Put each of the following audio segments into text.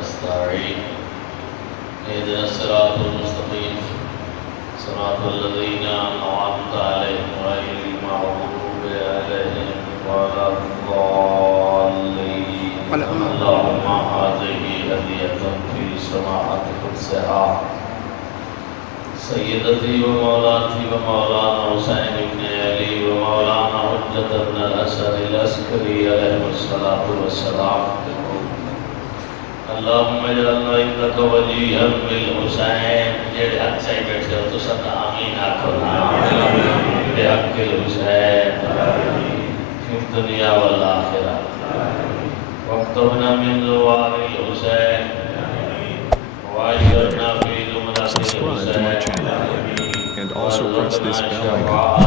नस्तईन इहदिना सिरातल मुस्तकीम सिरातल लज़ीना अनअमत अलैहिम गैरिल मग़ज़ूबि अलैहिम वलद्दाल्लीन। अल्लाहुम्मा हाज़िही हदियतुन फ़ी समाअति क़ुद्सिहा सय्यदती व मौलाती व मौलाना हुसैन इब्न अली व मौलाना हुज्जत इब्न अल-हसन अल-अस्करी अलैहिस्सलातु वस्सलाम। अल्लाहुम्मा इजअलना इन्नका वलिय्यन बिल हुसैन। जेड़े हक से बैठे हो तुसा आमीन आखो ना। बिहक़्क़िल हुसैन फ़ी दुनिया वल आखिरह वक़्तुना मिन ज़वारिल हुसैन वाजरना फ़ी ज़ुमरतिल Hussain and also press this bell icon.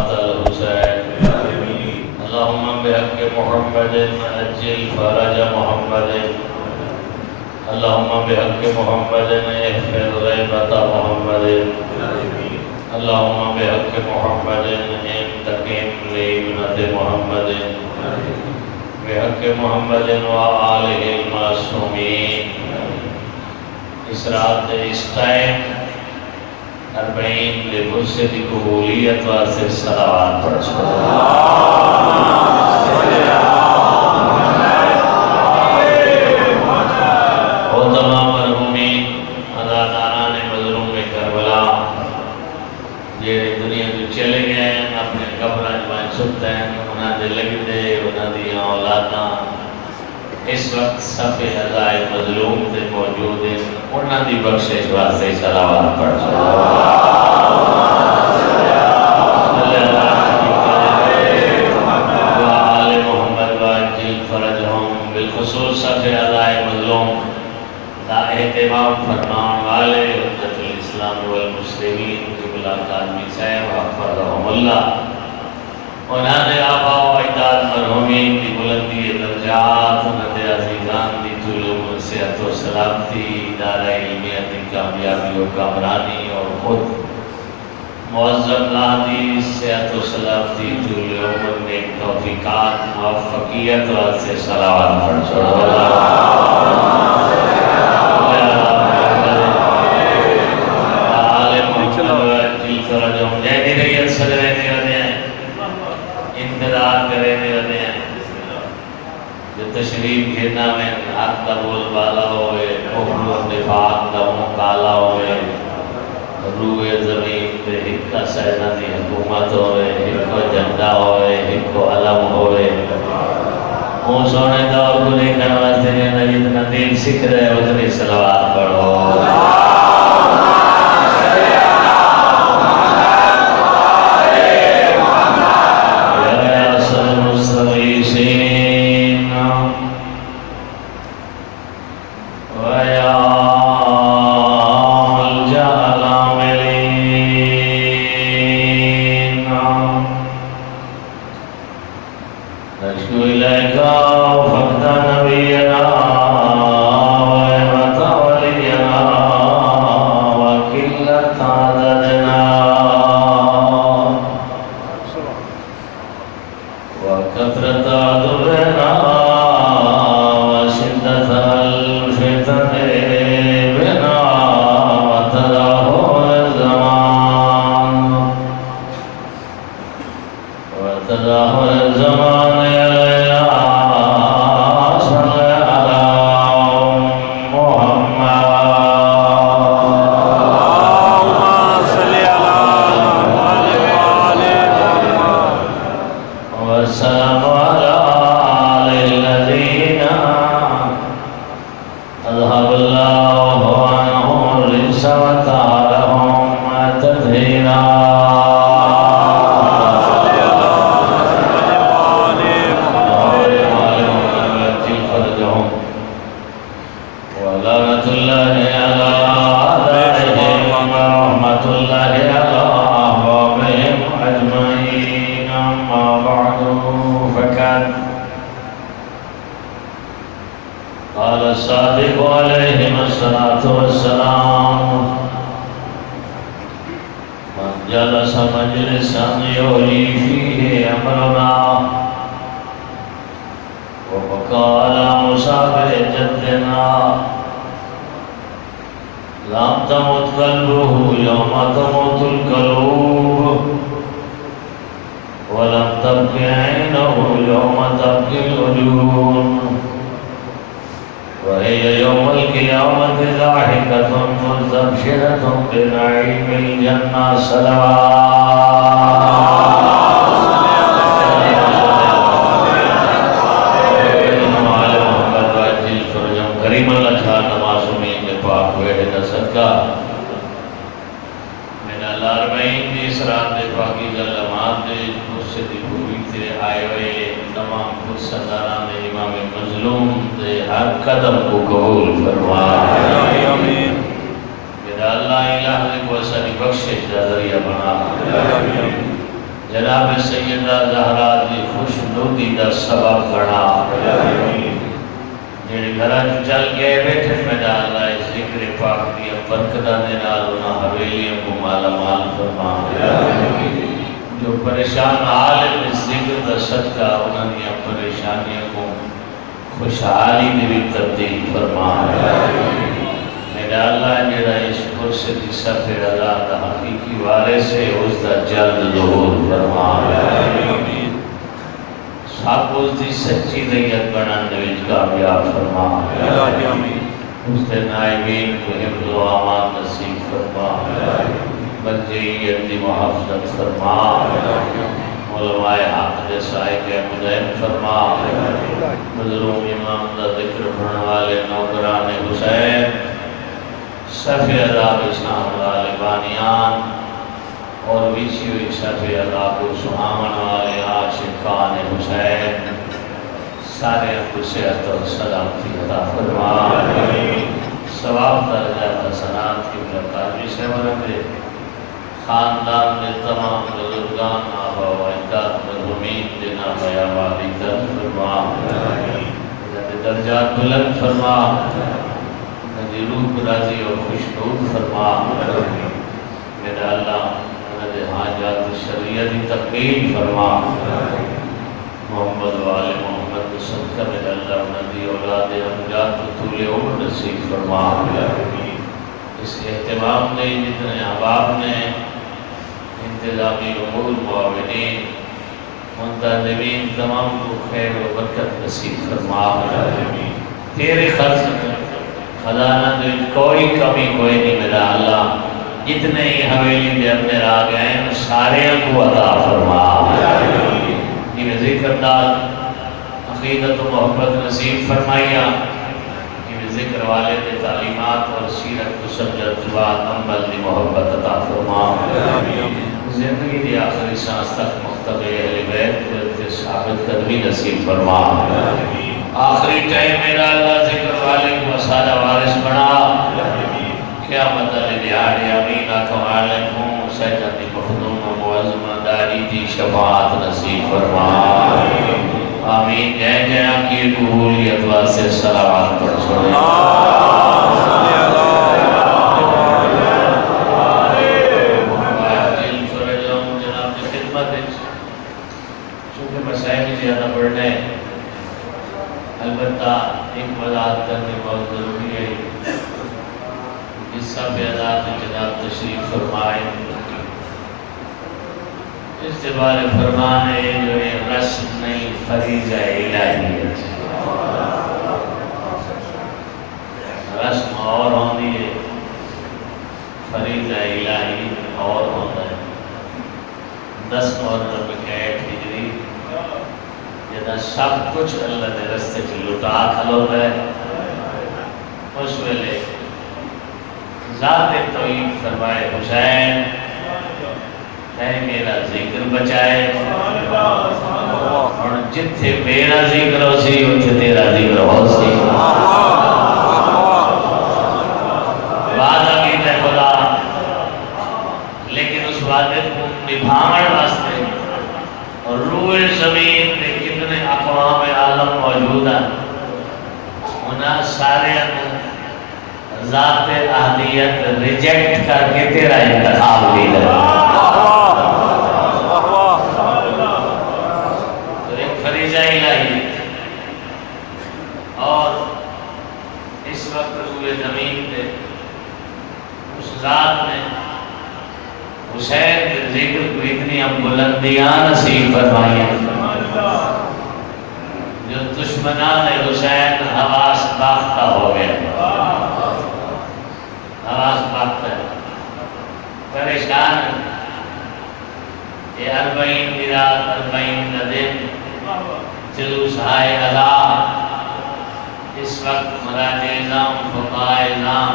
اللهم بحق محمد أجل فرج محمد اللهم بحق محمد احفظ غيبة محمد اللهم بحق محمد انتقم لابنة محمد بحق محمد وآله المعصومين। इस रात इस टाइम 40 लिबुर्से की कबूलियत वास्ते सलावत पढ़ो। ओ तमाम मरहूमीन अदाकारान मज़लूम करबला जेड़े दुनिया तो चले गए अपने कब्रां में सुते हैं उन्होंने लगदे उन्होंने औलादा इस वक्त सफ़े अज़ाए मज़लूम से मौजूद हैं उन्होंने बख्शिश वास्ते सलावत पढ़ो। बिलखुसूस सफ़े अज़ाए मज़लूम दा एहतिमाम फरमान वाले हुज्जतुल इस्लाम वल मुस्लिमीन क़िबला काज़मी साहब हफ़ज़हुमुल्लाह उन्होंने आबा व अजदाद मरहूमीन की बुलंदी दर्जात उन्होंने अज़ीज़ान दी तुलूम सेहत व सलामती इदारा इल्मिया की कामयाबी व कामरानी और खुद मुअज़्ज़म लादी सेहत व सलामती तुलूम में तौफ़ीक़ात मुवफ़्फ़क़ियत वास्ते सलावत पढ़ो। तशरीफ गिरना में हाथ का बोल बाला होए निफाक का मुँह काला होए रूए ज़मीन पे हिक्का सैना दी हुकूमत होए हिक्को झंडा होए हिक्को अलम होए वो सोने दौर को लेकर वास्ते जितना दिल सीख रहे उतनी सलावत पढ़ो। लम तमुत क़ल्बुहु यौम तमुतुल क़लूब वलम तब्की ऐनुहु यौम तब्किल उयून व हिय यौमल क़ियामति ज़ाहिकतुन मुस्तबशिरतुन बिनईमिल जन्नह कदम को कबूल फरमा। मेरा अल्लाह इलाही को असली बख्शिश का जरिया बना। जनाब सैयदा ज़हरा की खुशनुदी का सबब बना। जिहड़े घर चल के बैठे मेरा अल्लाह जिक्र पाक दी बरकतां दे नाल उन्हां हवेलियां को माला माल फरमा। जो परेशान हाल इस जिक्र का सदका उन्हां दी परेशानियों को खुशहाली में भी तब्दील फरमा। मेरा अल्लाह जरा इस फुर्सत की सफ़े अल्लाह का हकीकी वारिस है उसका जल्द ज़हूर फरमा। सब उसकी सच्ची रैयत बनाने में कामयाब फरमा। उसके नायबीन को हिफ्ज़ व अमान नसीब फरमा। बच्चेयत की मुहाफ़ज़त फरमा। उलमाए हक़ के साहिब मुदैम फरमा। मज़लूम इमाम का जिक्र पढ़ने वाले नौकरान हुसैन सफ़े अज़ाब इस्लाम वाले बानियान और विशी हुई सफ़े अज़ाब को सुहावन वाले आशिकान हुसैन सारे को सेहत और सलामती अता फरमा। सवाब दर्जा हसनात की मुलाकात भी से बरकते खानदान में तमाम बुजुर्गान आबा व अजदाद मरहूमीन देना बया वाली फरमा। दर्जात बुलंद फरमा। नदी रूह राजी और खुशनूर फरमा। मेरा अल्लाह उन्हें हाजात शरीयत की तकमील फरमा। मोहम्मद वाले मोहम्मद को सदका मेरा अल्लाह उन्हें औलाद अमजाद को तूले उम्र नसीब फरमा। इस एहतमाम ने जितने अहबाब ने इंतजामी उमूर मुआविनीन मुंतज़िमीन तमाम को खैर व बरकत नसीब फरमा। तेरे खर्च खजाना में कोई कमी कोई नहीं मेरा अल्लाह। जितने ही हवेली के अंदर आ गए हैं सारे को अता फरमा। जिन्हें जिक्रदार अक़ीदत व मोहब्बत नसीब फरमाइया। जिन्हें जिक्र वाले के तालीमात और सीरत को समझत बाद अमल की मोहब्बत अता फरमा। जिंदगी की आखिरी सांस तक मुख्तबे अहले बैत के साबित कदमी नसीब फरमा। आखिरी टाइम मेरा अल्लाह जिक्र वाले को सारा वारिस बना। क्या मतलब दिहाड़ी अमीन आखवाले को सैयदी मखदूम मुअज़्ज़मा दारी दी शफाअत नसीब फरमा। आमीन। जय जय की कबूलियत वास्ते सलावत पढ़ छोड़े। अलबत्ता एक वज़ाहत करनी बहुत ज़रूरी है। इस सब आज़ाद जनाब तशरीफ फरमाए इसके बारे फरमाने जो ये रस्म नहीं फरीज़ा इलाहियत। रस्म और होती है फरीज़ा इलाही और होता है। 10 मुहर्रम हिजरी जदा सब कुछ अल्लाह के रस्ते च लुटा खलोता है उस वेले ज़ाते तौहीद फरमाए हुसैन है मेरा जिक्र बचाए और जिथे मेरा जिक्र हो सी उथे तेरा जिक्र हो सी। वादा की है खुदा लेकिन उस वादे को निभाने वास्ते और रूए ज़मीन पे कितने अक़वाम आलम मौजूद हैं उन्हें सारे ज़ाते अहदियत रिजेक्ट करके तेरा इंतखाब भी है। तो एक फरीज़ा इलाही और इस वक्त रूए ज़मीन पे उस रात ने हुसैन के जिक्र को इतनी बुलंदियां नसीब फरमाई जो दुश्मनान हुसैन हवास बाख्ता हो गए। हवास बाख्ता परेशान ये 40 की रात 40 दिन जुलूस आए अला। इस वक्त मराजे इज़ाम फुक़हाए इज़ाम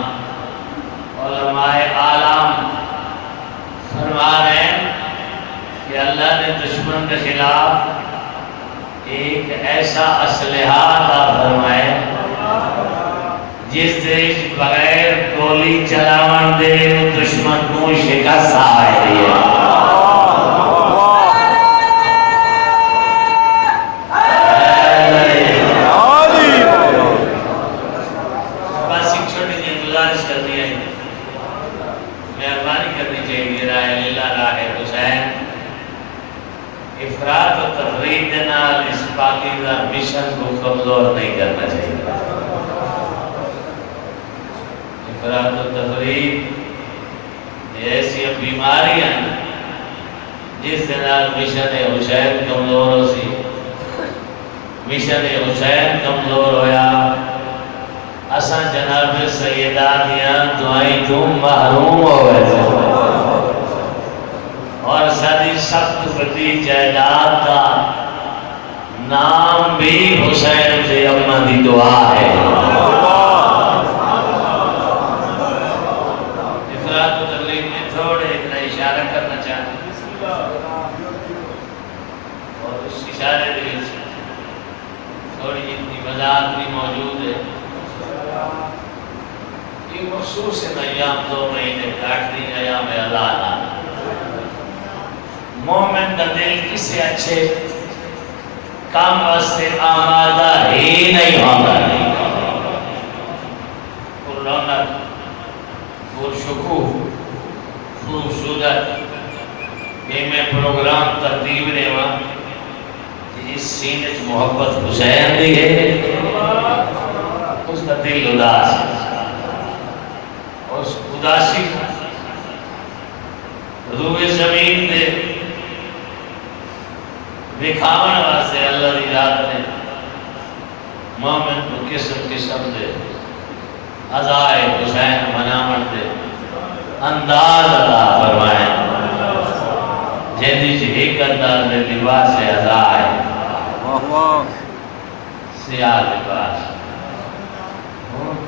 उलमाए आलम फरमा रहे हैं कि अल्लाह ने दुश्मन के खिलाफ एक ऐसा असलहा अता फरमाया जिस देश बगैर गोली चलावन दे दुश्मन को शिकस्त आए रही है। बस एक छोटी सी गुजारिश करनी है, मेहरबानी करनी चाहिए। राह लीला राह हुसैन इफरात और तफरीद के नाल इस पाकीज़ा मिशन को कमजोर नहीं करना चाहिए। इफरात और तफरीद ऐसी बीमारियां जिस नाल मिशन हुसैन कमजोर हो सी। मिशन हुसैन कमजोर होया असा जनाब सैयदा दियां दुआई तो महरूम हो गए और सारी सख्त बड़ी जायदाद का नाम भी हुसैन से अम्मा की दुआ है। इफरात और तफरीद में थोड़े इतना इशारा करना चाहते और उस इशारे के थोड़ी जितनी वजाहत भी मौजूद है। ये मखसूस अयाम 2 महीने काट दी अयाम अल्लाह मोमिन का दिल किसी अच्छे काम वास्ते आमादा ही नहीं होता। रौनक खूबसूरत में प्रोग्राम तरतीब ने इस सीने मोहब्बत हुसैन दी है उसका दिल उदास उस उदासी रूए जमीन दे दिखावन वास्ते अल्लाह की रात ने मोमिन को किस्म किस्म दे अज़ाए हुसैन मनावन दे अंदाज अता फरमाए जिंदी एक अंदाज में लिबास अज़ाए सियाह लिबास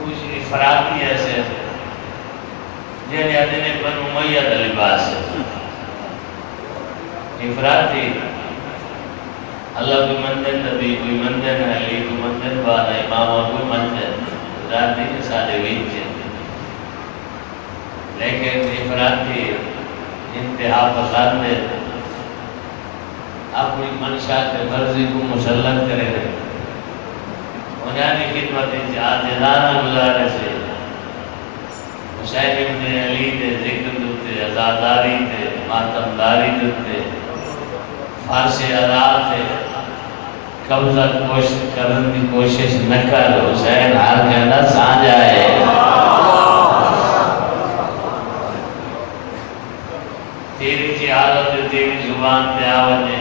कुछ इफराती ऐसे जैसे ने बनु उमय्या का लिबास इफराती अल्लाह को मंदिर नबी कोई मंदिर अली को मंदिर बाला इमाम को मंदिर राती के सारे बीच लेकिन इफराती इंतहा पसंद अपनी मंशा के मर्जी को मुसल्लत करे उन्हें खिदमत आजिज़ाना गुजारे से हुसैन इब्न अली के जिक्र दुते आज़ादारी थे मातमदारी दुते फारसे आज़ाद थे कब्जा कोशिश करने की कोशिश न कर हुसैन हार कहना सांझ आए तेरी जिहादत तेरी जुबान पे आवने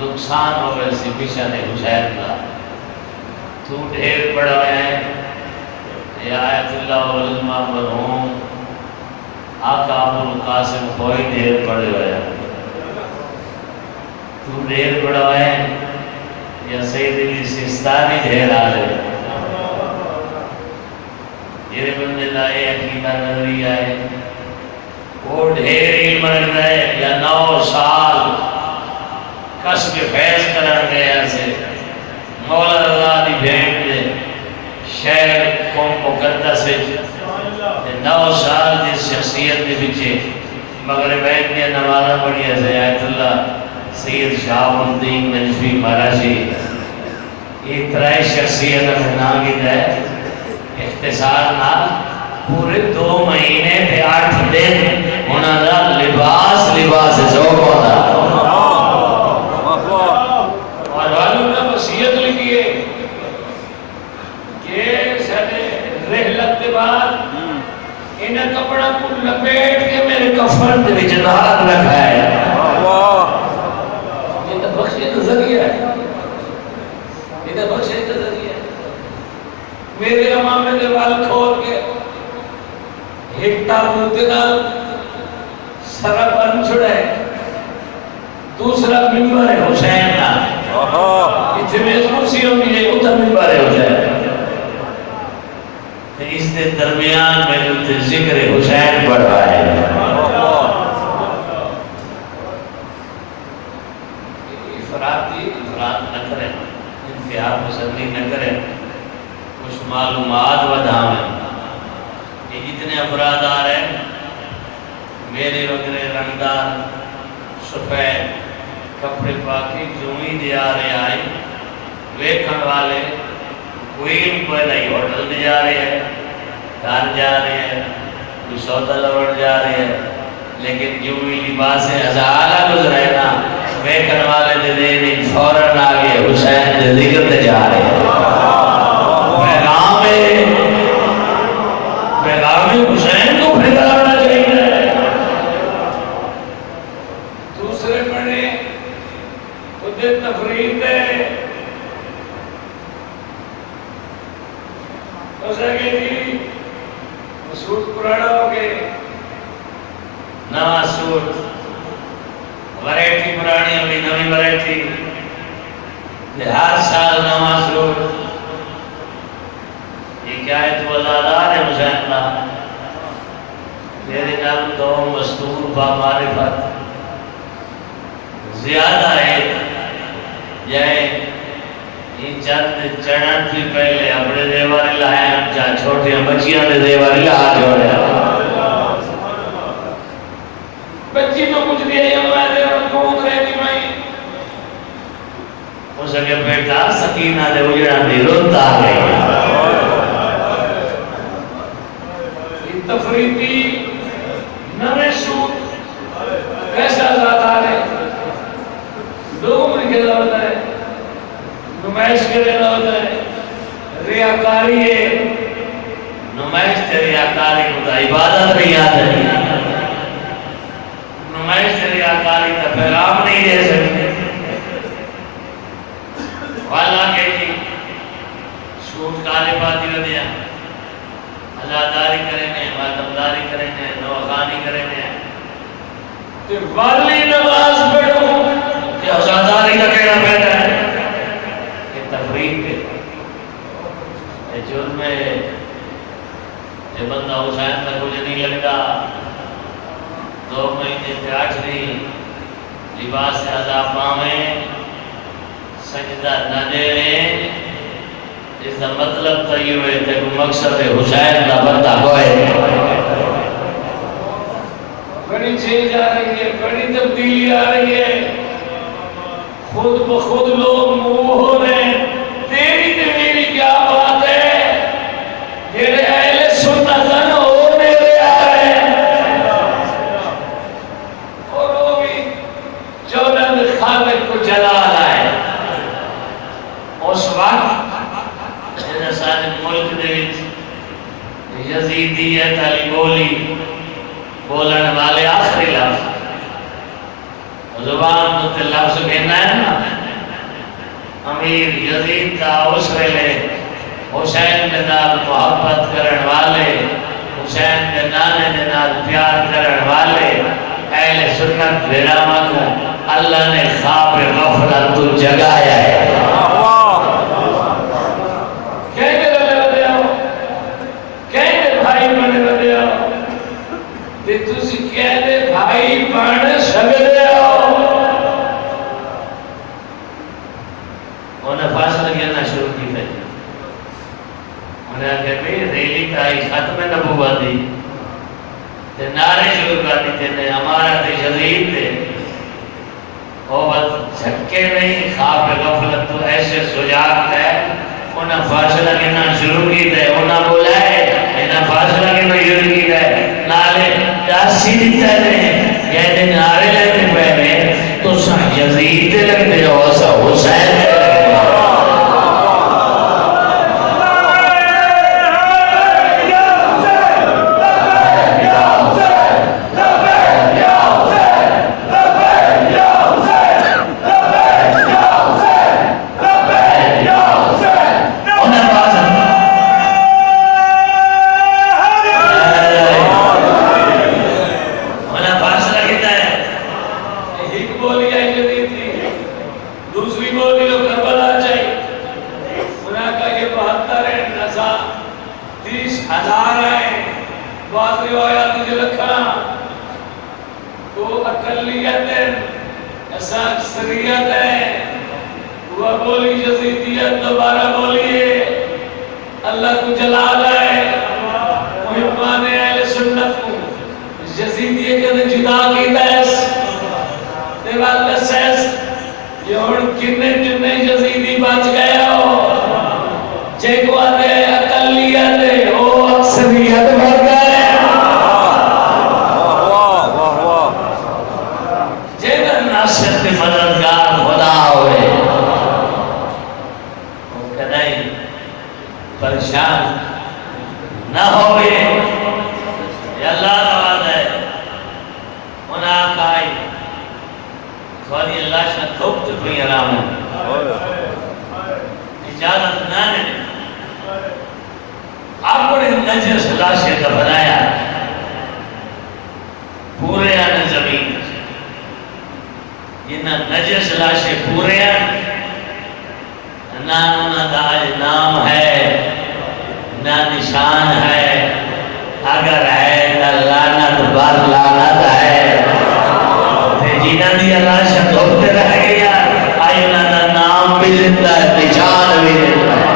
नुकसान हो गए सी मिशन हुसैन का तू ढेर पड़ा है आयतुल्लाह वलमा मरहूम आका अबुल कासिम कोई ढेर पड़े हुए तू ढेर पड़ा है या सईद अली सिस्तानी ढेर आ गए ये बंदे लाए अकीदा नजरिया है वो ढेर ही मर गए या 9 साल कसब फैज कर गए ऐसे मौला रज़ा दी भेंट दे शहर कौम मुकद्दस 9 साल की शख्सियत के पीछे मगरिब की नमाज़ पढ़ी है आयतुल्लाह सैयद शाहबुद्दीन नजफी महाराजी ये 3 शख्सियत में नाम किया है इख्तिसार ना पूरे 2 महीने ते 8 दिन उन्होंने लिबास ज़ौक़ होता और वालों ने वसीयत लिखी है कि सारे रहलत के बाद इन्हें कपड़ा को लपेट के मेरे कफन के विच नाल रखाया। ये तो बख्शे का जरिया है, ये तो बख्शे का जरिया है। मेरे अमामे के बाल खोल के हिकता मुद्दे नाल सारा बन छुड़ा है। दूसरा मिंबर है हुसैन ना, इतने कुर्सी होनी है, उधर मिंबर है हुसैन। इसके दरमियान में जिक्र हुसैन पढ़ रहा है। इफरात न करें, इंतहा पसंदी न करें, कुछ मालूमात बदामें। ये जितने अफराद आ रहे हैं, मेरे वगैरह रंगदार सफेद कपड़े पाके जूई दे आ रहे आए, वेखण वाले कोई नहीं, होटल में जा रहे हैं, घर जा रहे हैं, कोई सौदा लवण जा रहे हैं, लेकिन जो भी लिबास है हजारा गुजरे ना, वेखण वाले दे देने फौरन आगे हुसैन दे जिक्र ते जा रहे हैं। पैगाम हुसैन को फैलाना चाहिए। दूसरे बड़े उधर तफरीक है, सूट पुराना हो गए, नवा सूट, वैरायटी पुरानी हो गई, नवी वैरायटी, हर साल नवा सूट। ये क्या है? तो अज़ादार है हुसैन का, तेरे नाम तो मस्तूर बा मारिफत ज्यादा है। यह चंद चढ़न थी पहले अपने देवारी लाए, हम छोटे बच्चियां ने देवारी ला जोड़े। बच्ची तो कुछ नहीं है, हमारे कूद रही मैं हो सके बेटा सकीना दे उजड़ा दी रोता है। तफरीती नवे सूट कैसा ज्यादा है, लोगों में क्या होता है, नुमाइश के देना होता है, रियाकारी है, नुमाइश से रियाकारी होता है, इबादत नहीं आता है। नुमाइश से रियाकारी का पैगाम नहीं दे सकते। वाला के जी सूट काले पाती हो दिया, अज़ादारी करेंगे, मातमदारी करेंगे, नवाखानी करेंगे, तो वाली नमाज पढ़ो कि अज़ादारी का कहना बेटा है। तफरीक जुर्म में जब बंदा हुसैन का कुछ नहीं लगता, 2 महीने से 8 दिन लिबास से अज़ाब पावे, सजदा न देवे, इसका मतलब तो ये है कि मकसद हुसैन का बंदा होए। बड़ी चीज आ रही है, बड़ी तब्दीली आ रही है, खुद ब खुद लोग मुंह हो रहे हैं। तेरी ते मेरी क्या बात है, जेड़े अहले सुन्नत हो मेरे आ रहे हैं, और वो भी 14 खालिद को जला लाए। उस वक्त सारे मुल्क दे विच यजीदियत वाली बोली बोलने वाले आखिरी लफ्ज जुबान तो लफ्ज कहना है ना, अमीर यजीद का उस वेले हुसैन के नाल मोहब्बत करने वाले, हुसैन के नाने के नाल प्यार करने वाले अहले सुन्नत बिरामा को अल्लाह ने ख्वाब गफलत तो जगाया है। भाई बन सकते हो, उन्हें फासला कहना शुरू किया। उन्हें आगे भी रैली का खत्म नबूवत दी ते नारे शुरू कर दिए थे, हमारा तो यजीद थे, वो बस झटके नहीं, ख्वाब गफलत तो ऐसे सुजाग है। उन्हें फासला कहना शुरू की थे, उन्हें बोला है इन्हें फासला कहना शुरू की है, नाले दासी दिता ने ये नारे लेते पहले तो यजीद लगते हो, सा हुसैन हजार है बात रिवायत जो लिखा तो अकलियत है ऐसा अक्सरियत है वह बोली यजीदियत दोबारा बोलिए अल्लाह को जलाल है मुहिब्बान अहले सुन्नत को यजीदियत के जुदा कीता है ते वाला सेस ये हुन किन्ने किन्ने यजीदी बच गए हो जेको आते अकलियत है ओ अक्सरियत बन गए वाह वाह वाह जेदा नासिर ते मददगार खुदा होए ओ कदाई परेशान ना होवे अल्लाह का वादा है उना काई थोड़ी अल्लाह से थोप तो भी आराम इजाजत ना ने अपने नजर से लाशे का बनाया पूरे आने जमीन ये ना नजर से लाशे पूरे ना उनका नाम है ना निशान है अगर है ना लानत बर लानत है जिन्हें दी अल्लाह शब्द होते रह गया आई उनका नाम भी जिंदा है निशान भी जिंदा है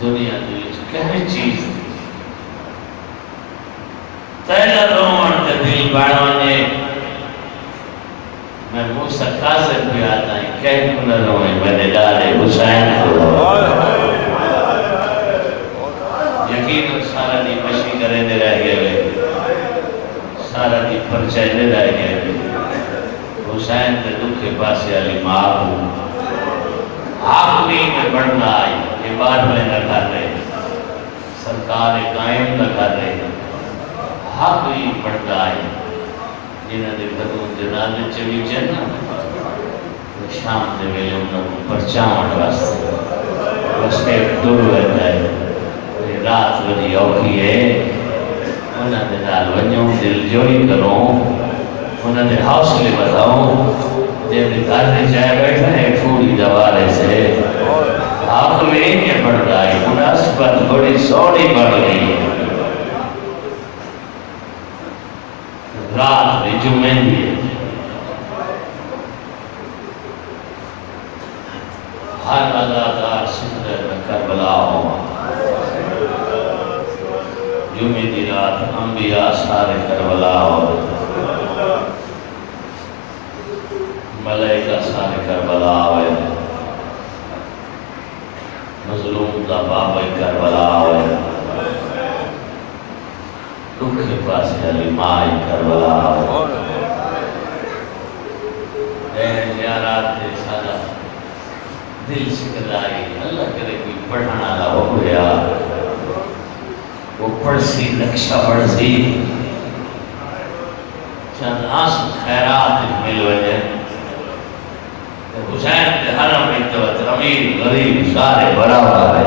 दुनिया कहीं चीज तेरा रोमन के दिल बाड़ोने मैं मूसा काज़िम भी आता है कह न रोए मैंने डाले हुसैन को यकीन सारा दी मशी करे दे रह गए सारा दी परिचय दे रह गए हुसैन के दुख के पास वाली माँ को आखिरी में बढ़ना आई ये बात में न कर रहे सरकार कायम न कर रहे हक ही बढ़ना आई जिन्हें दे घरों जनाजे चली जाना शाम के वेले उन्होंने परचावन वास्ते वास्ते दूर रहता है रात बड़ी औखी है उन्होंने नाल वन्यों दिल जोई करो उन्होंने हौसले बताओ जब घर में जाए बैठे हैं थोड़ी दवारे से आप लेके बढ़ रहा है मुनासिबत बड़ी सौड़ी बढ़ गई है रात में जुम्मे दिए हर अदादार सुंदर में करबला हो जुम्मे की रात अंबिया सारे करबला हो मलाइका सारे करबला आवे मजलूम का बाबा करबला आवे दुख के पास वाली माँ करबला आवे ज़ियारत सारा दिल सिकदाई अल्लाह करे कोई पढ़ने वाला हो गया वो पढ़सी नक्शा पढ़सी चंद आंसू खैरात मिल वजे हुसैन के हरम में तो अमीर गरीब सारे बराबर है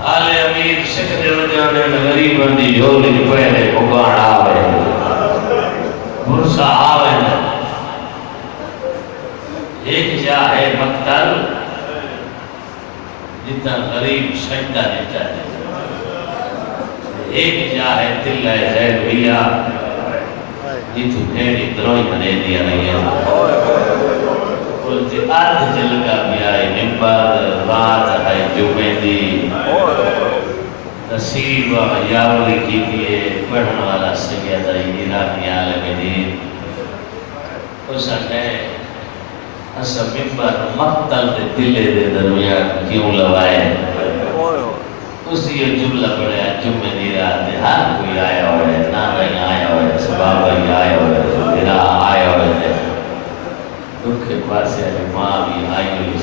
हाले अमीर सिख दे वजाने गरीब दी झोली पहले भगवान आवे बुरसा आवे एक जा है मक्तल जितना गरीब सजदा देता है एक जा है तिल्ला जैद भैया जितू भेड़ इधरों ही मने दिया नहीं है कुछ अर्ध चल का भी आए निम्बर बात है जुमे दी नसीब यावली की दिए पढ़ने वाला सैयद ईरानी आलम दीन उसने असा मिंबर मक्तल दे दिले दे दरमियान क्यों लगाए उसी ये जुमला पढ़े जुम्मे दी रात हाँ कोई आया हो ना नहीं आया हो सबाब भाई आया हो तेरा आया हो दुख के पास है माँ भी आई हुई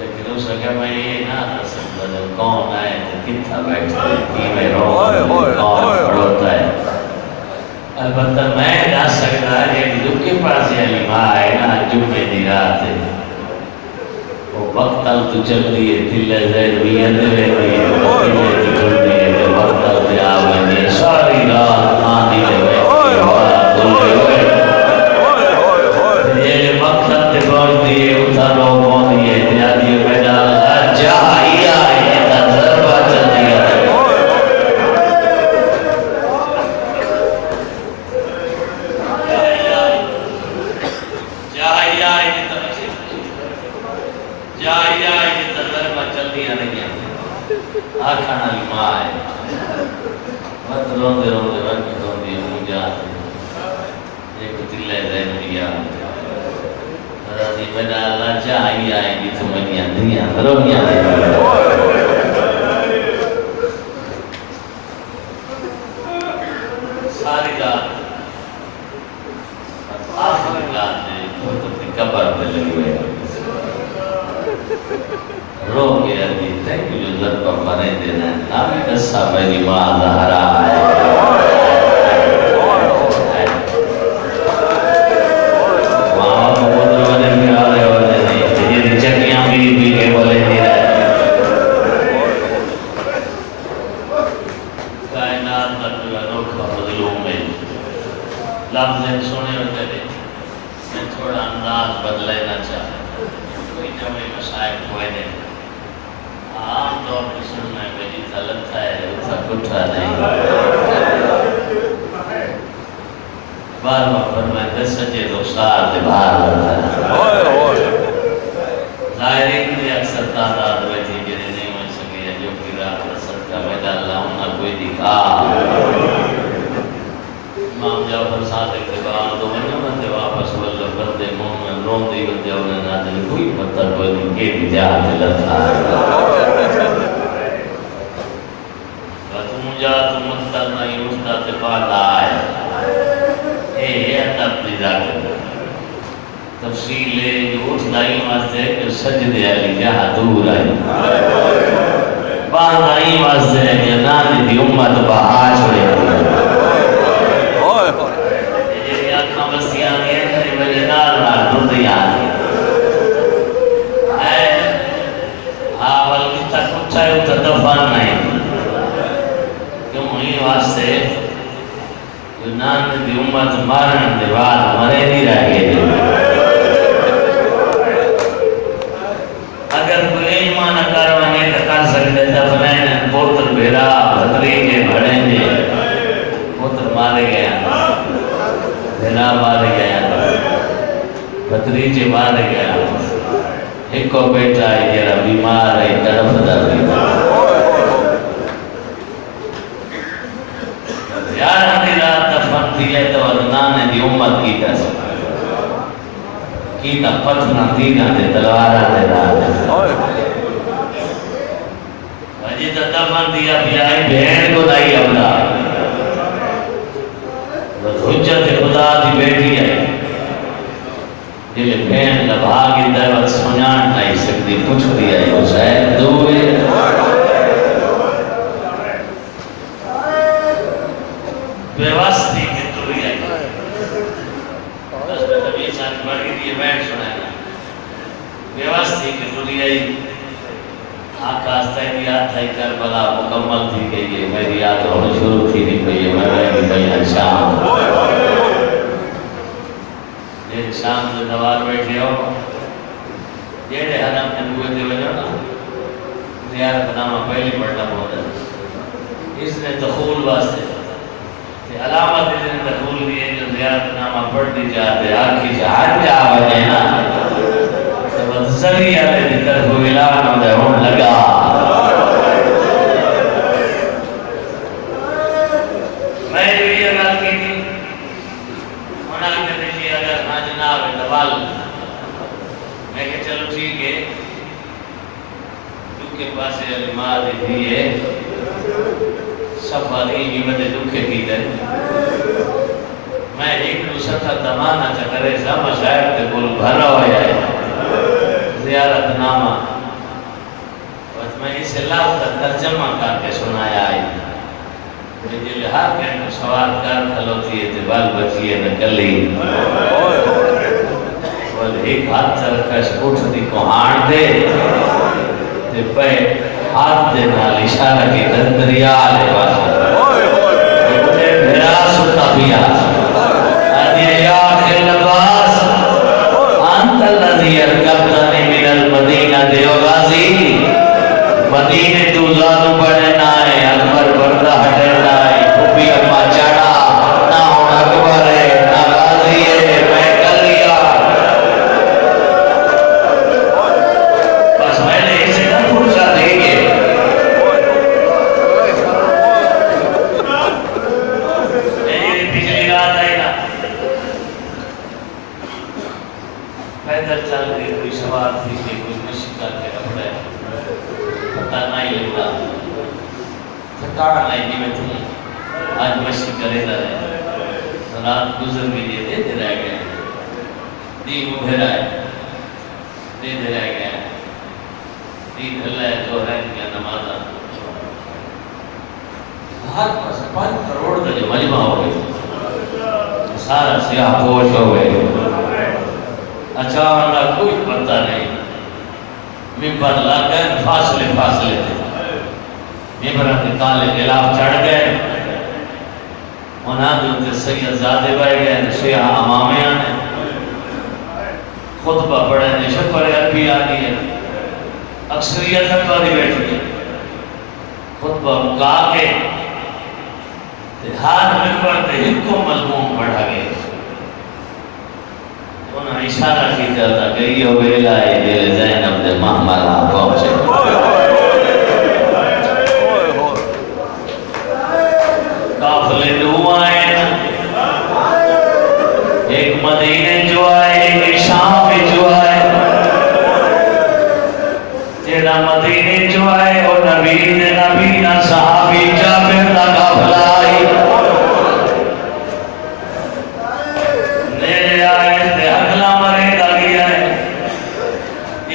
लेकिन उसने कहा मैं ये ना समझा जब कौन आए तो कितना बैठा है कि मैं रो कौन पढ़ोता है अलबत्ता मैं जा सकता है कि दुख के पास है माँ आए ना जुम्मे दी रात वो वक्त तल तो चल रही है दिल ज़हर भी है दिल तो चल रही है तो वक्त तल पे आ गई सारी रात आंधी लगे ये वक्त तल पे पहुंच दिए उतारो पहुंच दिए त्यागी बेटा जा आया ये तजर्बा चल दिया जाया ये तजर्बा चल दिया नहीं आखा ना माँ है मत रोंदे रोंदे रंग रोंदे मुँह जाते एक दिल्ले ज़हन दिया रानी बेटा अल्लाह चाही आएगी तो मनी अंधियाँ रोनियाँ सारी रात आखिरी रात में तो अपनी कब्र पे लगी हुई रो के अभी तक जो जब पर मरे देना नाम दसा मेरी माँ ज़हरा है माँ को बोल बने भी आ रहे होते नहीं ये चक्कियाँ भी के बोले नहीं रहे कायनात का जो अनोखा मज़लूम में लफ्ज़ सुने होते थे मैं थोड़ा अंदाज बदलना चाहता कोई नवे मसाइल कोई नहीं आम तौर पर सुनने में जितना लगता है उतना कुछ नहीं बार बार फरमाए 10 सजे रुखसार से बाहर लगता है ज़ाहिरीन की अक्सर तादाद बैठी जिन्हें नहीं हो सके है जो कि रात रसद का मैदान लाऊं ना कोई दिखा इमाम जाफर सादिक के बाद तो मैंने बंदे वापस बोल बंदे मुंह में रोम दी बंदे उन्हें ना दे कोई पत्थर बोली के भी जा लगता है जा तो मुत्तल नहीं उठता ते बाद आए ये अदब दी जात तफसील है जो उठता ही वास्ते जो सजदे वाली जहां दूर आई बाद आई वास्ते कि नानी दी उम्मत बहा छोड़े ये आंखां बसियां ने वजह नाल दुध याद है आवल की तक उठाए तो दफन नहीं वास्ते यूनान की उम्मत मारन के बाद मरे नहीं रह गए अगर कोई ईमान करवाने तो कर सकते दफन पुत्र बेरा भतरीजे भड़ेंगे पुत्र मारे गया बेरा मारे गया भतरीजे मारे गया एक बेटा है जरा बीमार है तड़फदा यार हमें रात दफन दिए तो अदनान दी उम्मत की दस की ना पत्थर दीना दे तलवारा दे रात अजी तो दफन दिया बियाई भेड़ को नहीं अपना हुज्जत खुदा दी बेटी है जिले भेड़ लभा की दरवत सुनान नहीं सकती कुछ दिया है हुसैन दूर व्यवस्थित के तो ही आई बस तभी साथ बढ़ गई बैठ सुनाया व्यवस्थित के तो ही आई आकाश तक याद था करबला मुकम्मल थी गई है मेरी याद होनी शुरू थी नहीं गई है मैं भाई शाम ये शाम से दवार बैठे हो जेड़े हरम ने हुए थे वजह ना जियारत नामा पहली पढ़ना बहुत है इसने दखूल वास्ते अलामत दिन दखूल दिए जो ज़ियारतनामा पढ़ दी जाते आखी जहाज जा वजे ना तो जरिया दे तरफ ऐलान होंदा होण लगा मैं जो ये गल की थी उन्होंने कहते जी अगर ना जनाब दवाल मैं कहा चलो ठीक है दुखे पासे वाली मां दी थी है सफा नहीं बदे दुखे की दे मैं एक दूसरा दमाना चकरे सा मशाइख के बोल भरा होया है ज़ियारतनामा बस मैं इस लफ्ज़ का तर्जमा करके सुनाया है मुझे हर कहने सवाल कर खलोती है ते बाल बची है न कली बोल एक हाथ चरखा उठ दी कोहान दे ते पे हाथ दे नाल इशारा की दरिया ले वाला मुझे मेरा सुता पिया अदे या के लबास अंत लजी अरकतनी मिनल मदीना देव गाजी मदीने तू जादू पड़े ना है अकबर बरदा हटे ना है खुबी अम्मा चाड़ा ना होना अकबर है ना गाजी है मैं कलिया बस मैंने इसे ना फुर्सत देंगे पिछली रात आई ना पैदल चल के कोई सवार थी कि कोई मुश्किल के अपने पता नहीं लगता थकान नहीं कि मैं तुम आज मस्ती करेगा रात गुजर भी दे रह गए दिन उभरा है दे रह गया दिन ढला है जो है क्या नमाजा हर पास 5 करोड़ का जो मजमा हो गया सारा सियाह पोश हो गए अचानक कोई पता नहीं मिंबर लग गए फासले फासले थे मिंबर के काले गिलाफ चढ़ गए उन्होंने सैयदजादे बैठ गए सियाह अमामिया ने खुतबा पढ़े ने शक्र अरबी आ गई है अक्सरियत वाली बैठी है खुतबा मुका के हर मिंबर पे हिको मजमून पढ़ा गया उन्होंने इशारा की जाता गई हो वेला है दिल ज़ैनब दे महमला पहुंचे काफिले दो आए एक मदीने जो आए एक शाम में जो आए जेड़ा मदीने जो आए और नबी ना सहाबी जाबिर दा काफिला आई नेड़े आए ते अगला मरे लगी है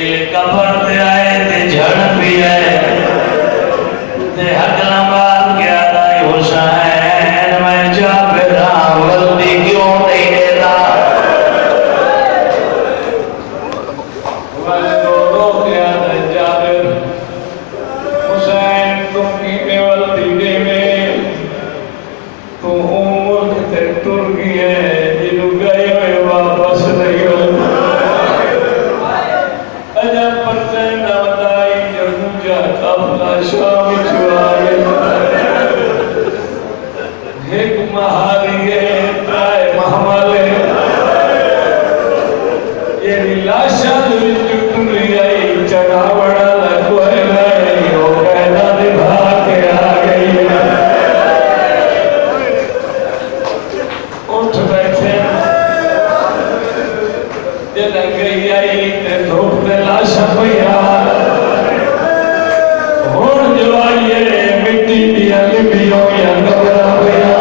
ये कब्र ते आए ते झड़ भी है ते अगला बात क्या दाई हुसैन मैं जाबिर वल्दी क्यों नहीं देता वाले दो क्या जाबिर हुसैन तुम की बेवल्दी दे में तू उम्र ते टुर गई है जिनु गए हुए वापस नहीं हो अजब परते न बताई जब जा काफिला शाम चुराए एक महारी है त्राय महमले ये लाशा विच टुरी आई चढ़ावड़ा लगोए गई हो कहना निभा के आ गई उठ बैठे ये लग गई आई ते धूप में लाशा पिया हुण जो आई है मिट्टी दिया लिपियों या कब्रा पिया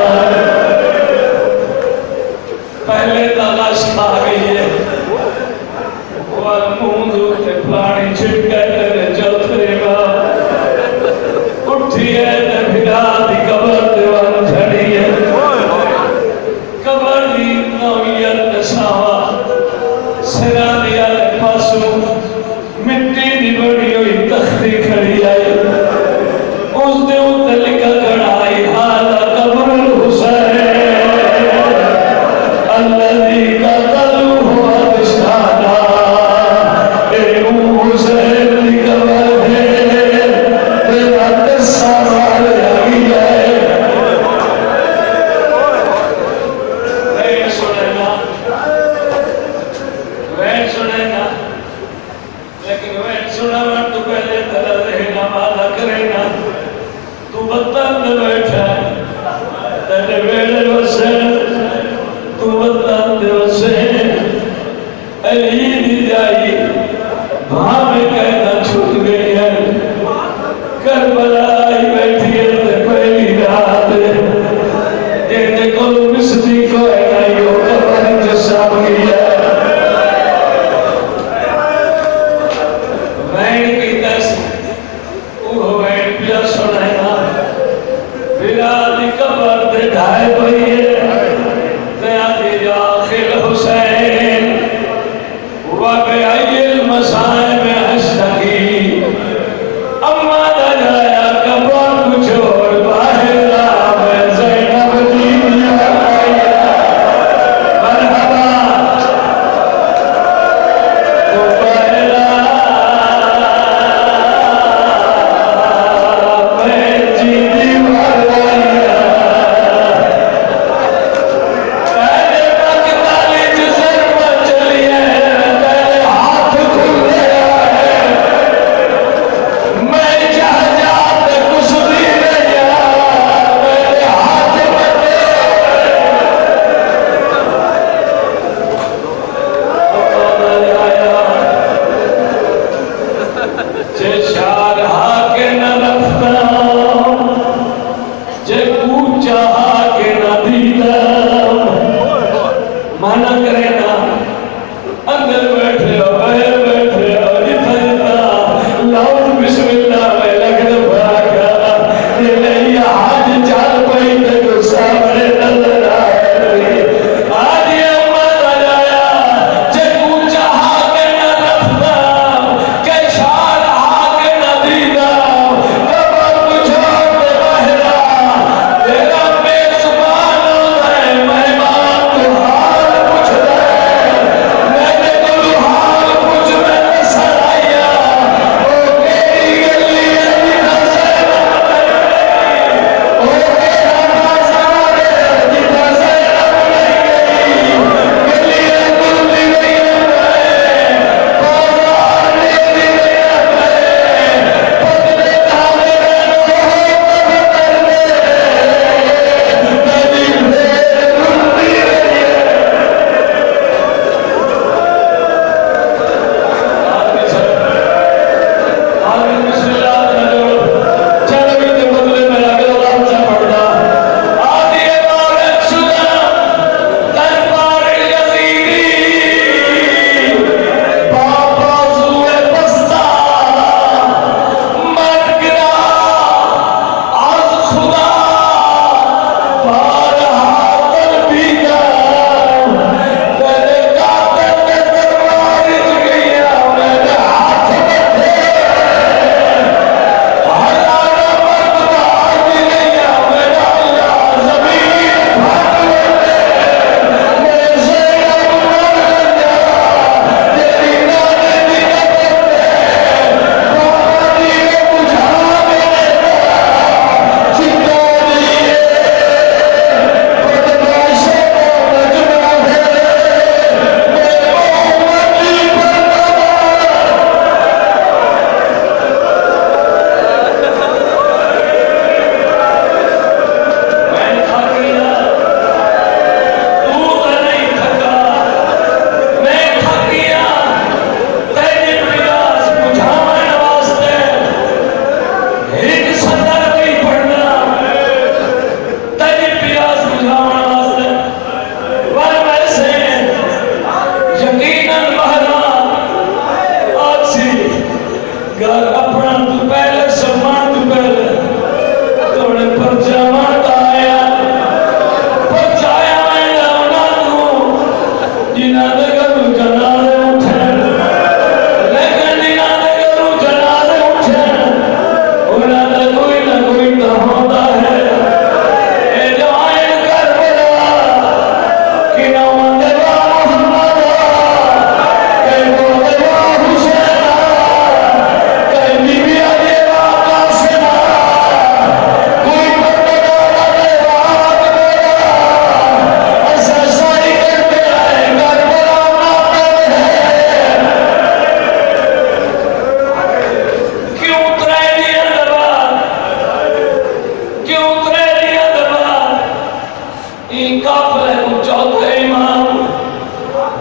ई काफिले को चौथे इमाम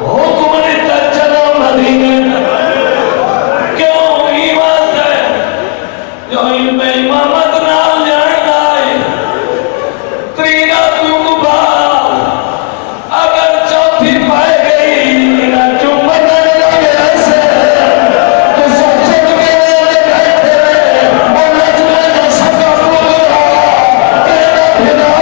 हुक्म दिता चलो मदीने क्यों ई वास्ते जो इन पे इमामत नाल जानदा है त्रीना तू बाद अगर चौथी पाए गई ना चुम्बन लगे ऐसे तो सबसे मेरे बैठे बोले तुझे सबका बोला तेरा फिदा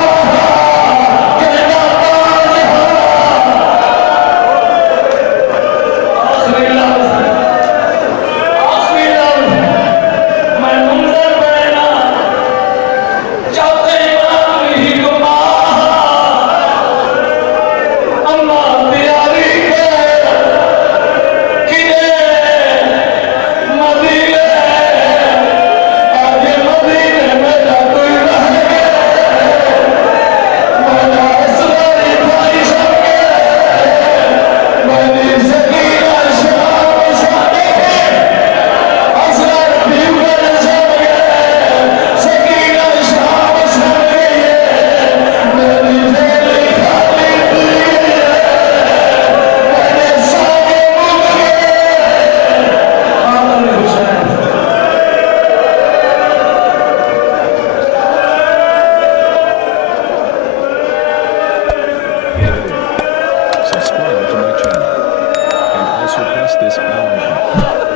Subscribe to my channel and also press this bell icon.